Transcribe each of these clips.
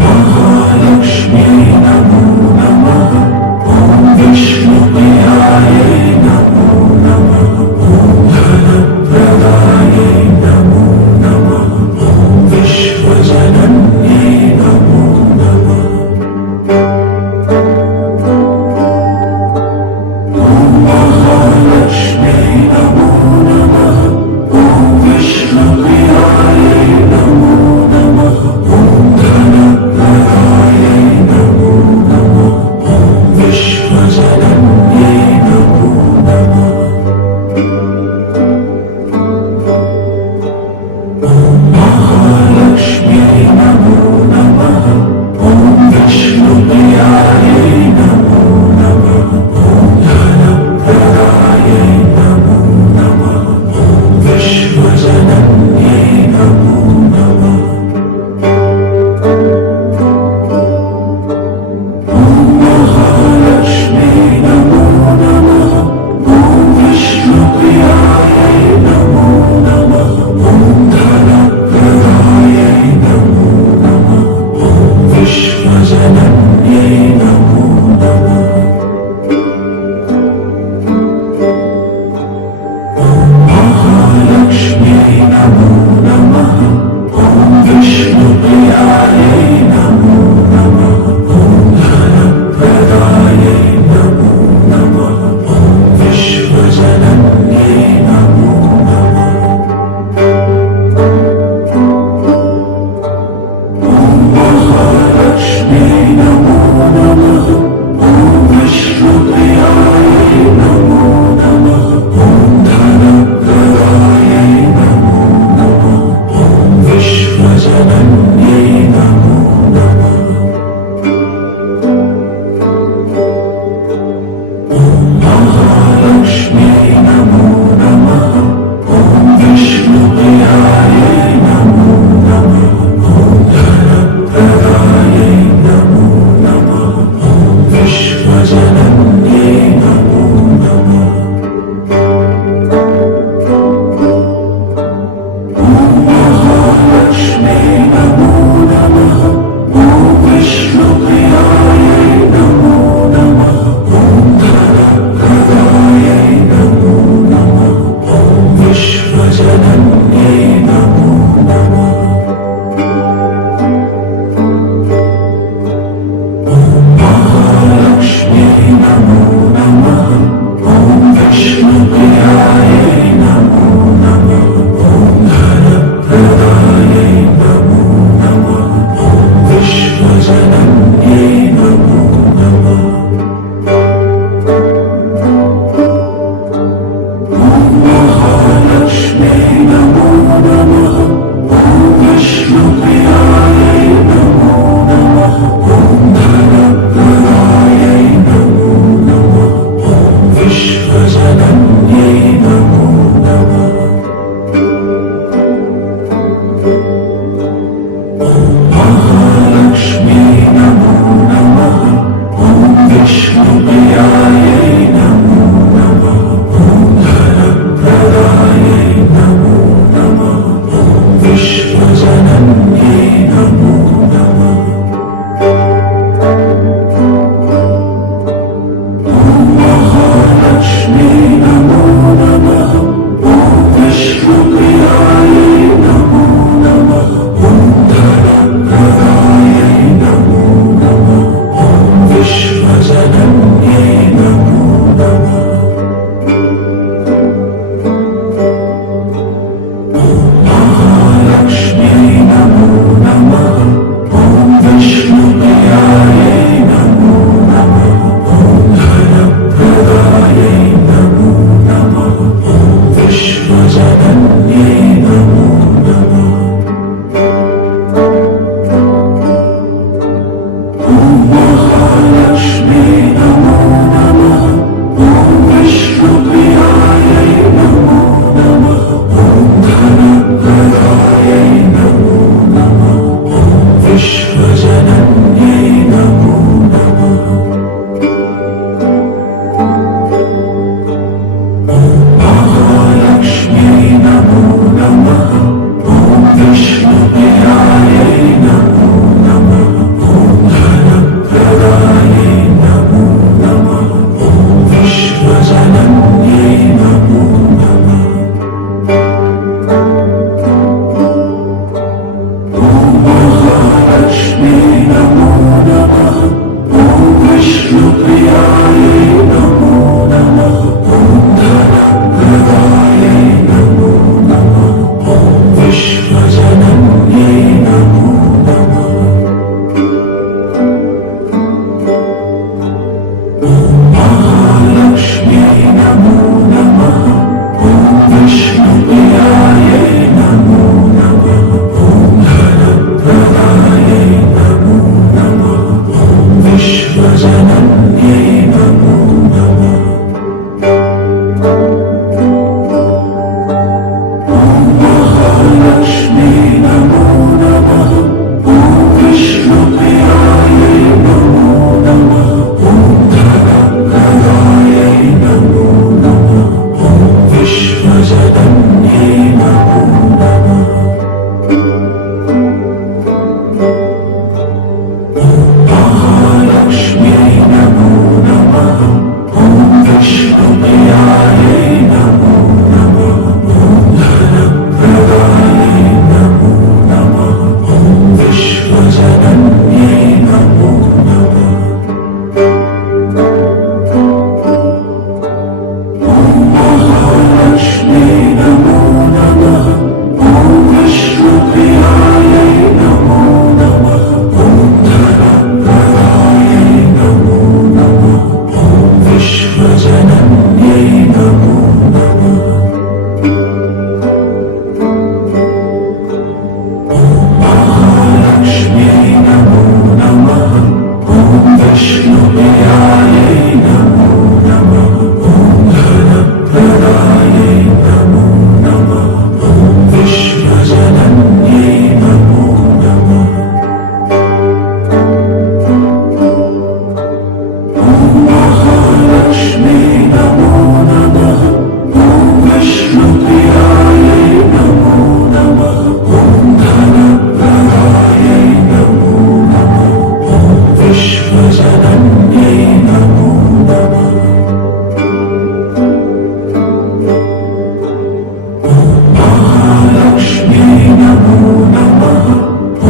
महालक्ष्म्यै नमो नमः। ॐ विष्णुप्रियायै नमो नमः। ॐ धनप्रदायै नमो नमः। ॐ विश्वजनन्यै नमो नमः। ॐ महालक्ष्म्यै नमो नमः। ॐ विष्णुप्रियायै नमो नमः। ॐ धनप्रदायै नमो नमः। ॐ विश्वजनन्यै नमो नमः। ॐ महालक्ष्म्यै नमो नमः। ॐ विष्णुप्रियायै नमो नमः। ॐ धनप्रदायै नमो नमः। ॐ विश्वजनन्यै नमो नमः। ॐ महालक्ष्म्यै नमो नमः। ॐ विष्णुप्रियायै नमो नमः। ॐ धनप्रदायै नमो नमः। ॐ विश्वजनन्यै नमो नमः। ॐ महालक्ष्म्यै नमो नमः। ॐ विष्णुप्रियायै नमो नमः। ॐ धनप्रदायै नमो नमः। ॐ विश्वजनन्यै नमो नमः। ॐ महालक्ष्म्यै नमो नमः। ॐ विष्णुप्रियायै नमो नमः। ॐ धनप्रदायै नमो नमः। ॐ विश्वजनन्यै नमो नमः। ॐ महालक्ष्म्यै नमो नमः। ॐ विष्णुप्रियायै नमो नमः। ॐ धनप्रदायै नमो नमः। ॐ विश्वजनन्यै नमो नमः। ॐ महालक्ष्म्यै नमो नमः। ॐ विष्णुप्रियायै नमो नमः। ॐ धनप्रदायै नमो नमः। ॐ विश्वजनन्यै नमो नमः। ॐ महालक्ष्म्यै नमो नमः। ॐ विष्णुप्रियायै नमो नमः। ॐ धनप्रदायै नमो नमः। ॐ विश्वजनन्यै नमो नमः। ॐ महालक्ष्म्यै नमो नमः। ॐ विष्णुप्रियायै नमो नमः। ॐ धनप्रदायै नमो नमः। ॐ विश्वजनन्यै नमो नमः। ॐ महालक्ष्म्यै नमो नमः। ॐ विष्णुप्रियायै नमो नमः। ॐ धनप्रदायै नमो नमः। ॐ विश्वजनन्यै नमो नमः। ॐ महालक्ष्म्यै नमो नमः। ॐ विष्णुप्रियायै नमो नमः। ॐ धनप्रदायै नमो नमः। ॐ विश्वजनन्यै नमो नमः। ॐ महालक्ष्म्यै नमो नमः। ॐ विष्णुप्रियायै नमो नमः। ॐ धनप्रदायै नमो नमः। ॐ विश्वजनन्यै नमो नमः। ॐ महालक्ष्म्यै नमो नमः। ॐ विष्णुप्रियायै नमो नमः। ॐ धनप्रदायै नमो नमः। ॐ विश्वजनन्यै नमो नमः। ॐ महालक्ष्म्यै नमो नमः। ॐ विष्णुप्रियायै नमो नमः। महालक्ष्म्यै नमो नमः। ॐ विष्णुप्रियायै नमो नमः। ॐ धनप्रदायै नमो नमः। ॐ विश्वजनन्यै नमो नमः। महालक्ष्म्यै नमो नमः। ॐ विष्णुप्रियायै नमो नमः। ॐ धनप्रदायै नमो नमः। ॐ विश्वजनन्यै नमो नमः। महालक्ष्म्यै नमो नमः। ॐ विष्णुप्रियायै नमो नमः। ॐ धनप्रदायै नमो नमः। ॐ विश्वजनन्यै नमो नमः। महालक्ष्म्यै नमो नमः। ॐ विष्णुप्रियायै नमो नमः। ॐ धनप्रदायै नमो नमः। ॐ विश्वजनन्यै नमो नमः। महालक्ष्म्यै नमो नमः।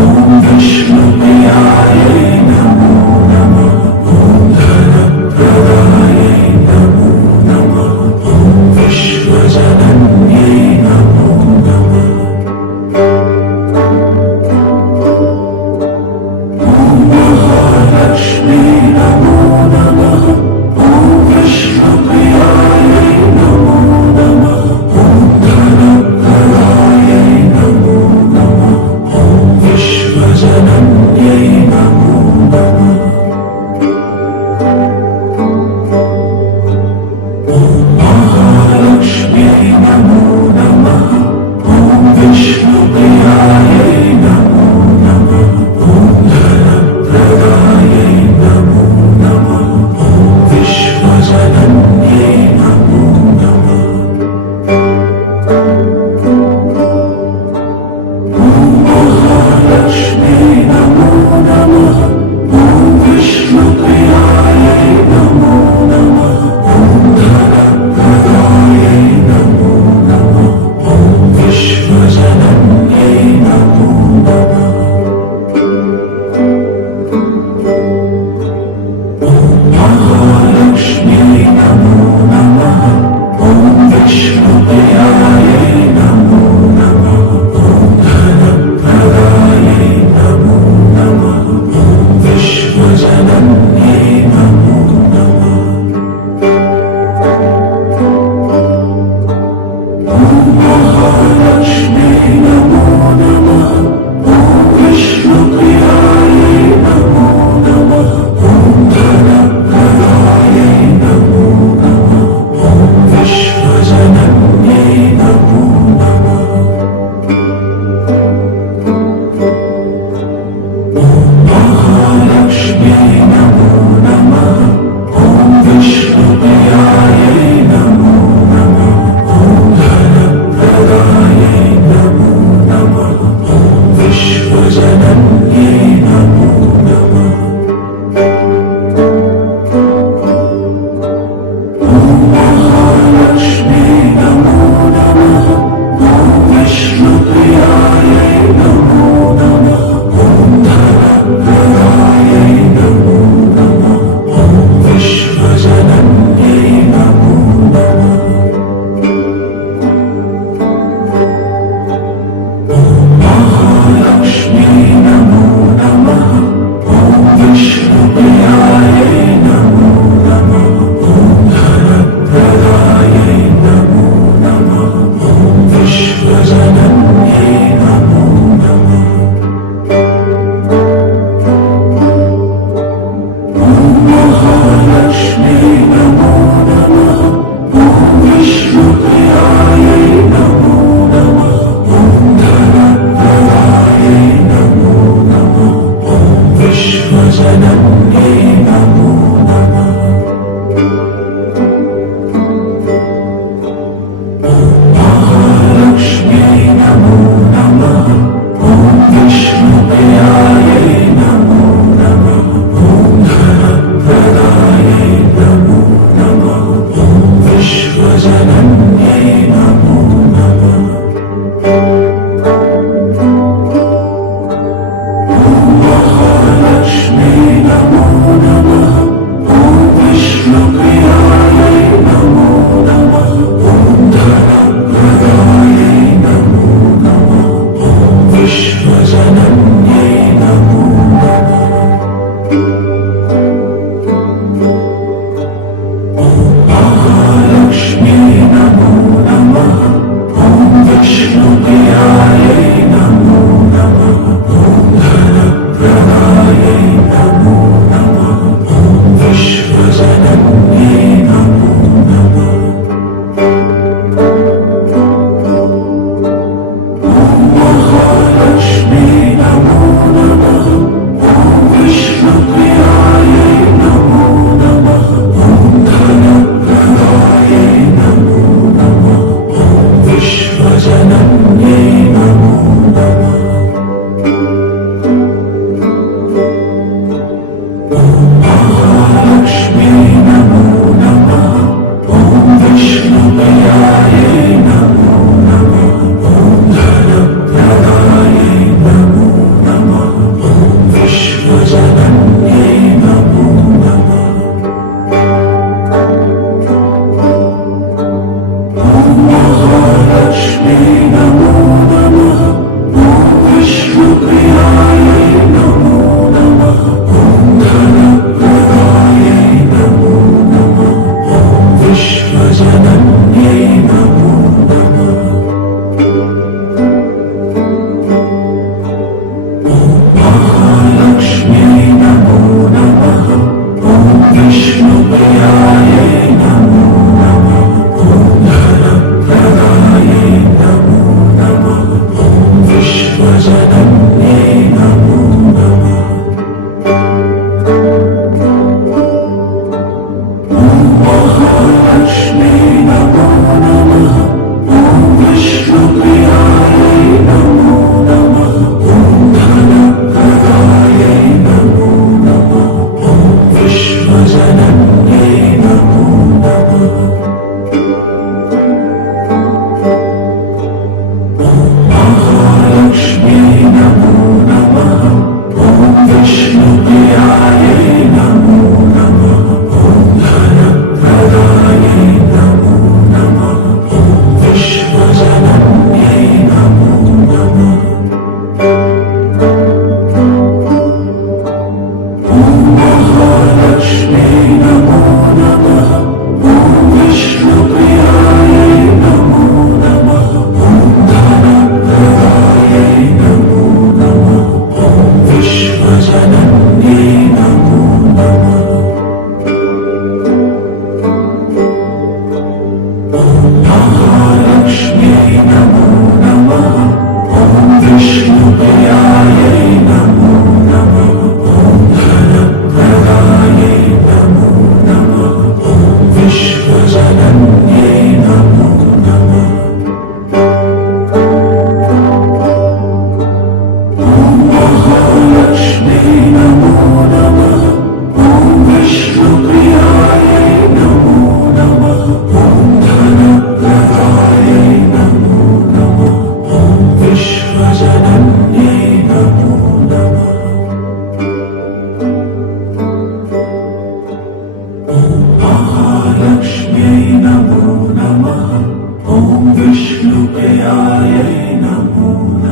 ॐ विष्णुप्रियायै नमो नमः। ॐ धनप्रदायै नमो नमः। ॐ विश्वजनन्यै नमो नमः। महालक्ष्म्यै नमो नमः। ॐ विष्णुप्रियायै नमो नमः। ॐ धनप्रदायै नमो नमः। ॐ विश्वजनन्यै नमो नमः। महालक्ष्म्यै नमो नमः। ॐ विष्णुप्रियायै नमो नमः। ॐ धनप्रदायै नमो नमः। ॐ विश्वजनन्यै नमो नमः। महालक्ष्म्यै नमो नमः। ॐ विष्णुप्रियायै नमो नमः। ॐ धनप्रदायै नमो नमः। ॐ विश्वजनन्यै नमो नमः। महालक्ष्म्यै नमो नमः। ॐ विष्णुप्रियायै नमो नमः। ॐ धनप्रदायै नमो नमः। ॐ विश्वजनन्यै नमो नमः। महालक्ष्म्यै नमो नमः। ॐ विष्णुप्रियायै नमो नमः। ॐ धनप्रदायै नमो नमः। ॐ विश्वजनन्यै नमो नमः। महालक्ष्म्यै नमो नमः। ॐ विष्णुप्रियायै नमो नमः। ॐ धनप्रदायै नमो नमः। ॐ विश्वजनन्यै नमो नमः। महालक्ष्म्यै नमो नमः। ॐ विष्णुप्रियायै नमो नमः। ॐ धनप्रदायै नमो नमः। ॐ विश्वजनन्यै नमो नमः। महालक्ष्म्यै नमो नमः। ॐ विष्णुप्रियायै नमो नमः। ॐ धनप्रदायै नमो नमः। ॐ विश्वजनन्यै नमो नमः। महालक्ष्म्यै नमो नमः। ॐ विष्णुप्रियायै नमो नमः। ॐ धनप्रदायै नमो नमः। ॐ विश्वजनन्यै नमो नमः। महालक्ष्म्यै नमो नमः। ॐ विष्णुप्रियायै नमो नमः। विष्णुप्रियायै नमो नमः। ॐ धनप्रदायै नमो नमः। ॐ विश्वजनन्यै नमो नमः। महालक्ष्म्यै नमो नमः। ॐ विष्णुप्रियायै नमो नमः। ॐ धनप्रदायै नमो नमः। ॐ विश्वजनन्यै नमो नमः। ॐ महालक्ष्म्यै नमो नमः। ॐ विष्णुप्रियायै नमो नमः। ॐ धनप्रदायै नमो नमः। ॐ विश्वजनन्यै नमो नमः। महालक्ष्म्यै नमो नमः। ॐ विष्णुप्रियायै नमो नमः। ॐ धनप्रदायै नमो नमः। ॐ विश्वजनन्यै नमो नमः। महालक्ष्म्यै नमो नमः। ॐ विष्णुप्रियायै नमो नमः। ॐ धनप्रदायै नमो नमः। ॐ विश्वजनन्यै नमो नमः। महालक्ष्म्यै नमो नमः। ॐ विष्णुप्रियायै नमो नमः। ॐ धनप्रदायै नमो नमः। ॐ विश्वजनन्यै नमो नमः। महालक्ष्म्यै नमो नमः। ॐ विष्णुप्रियायै नमो नमः। ॐ धनप्रदायै नमो नमः। ॐ विश्वजनन्यै नमो नमः। महालक्ष्म्यै नमो नमः। ॐ विष्णुप्रियायै नमो नमः। ॐ धनप्रदायै नमो नमः। ॐ विश्वजनन्यै नमो नमः। महालक्ष्म्यै नमो नमः। ॐ विष्णुप्रियायै नमो नमः। ॐ धनप्रदायै नमो नमः। ॐ विश्वजनन्यै नमो नमः। महालक्ष्म्यै नमो नमः। ॐ विष्णुप्रियायै नमो नमः।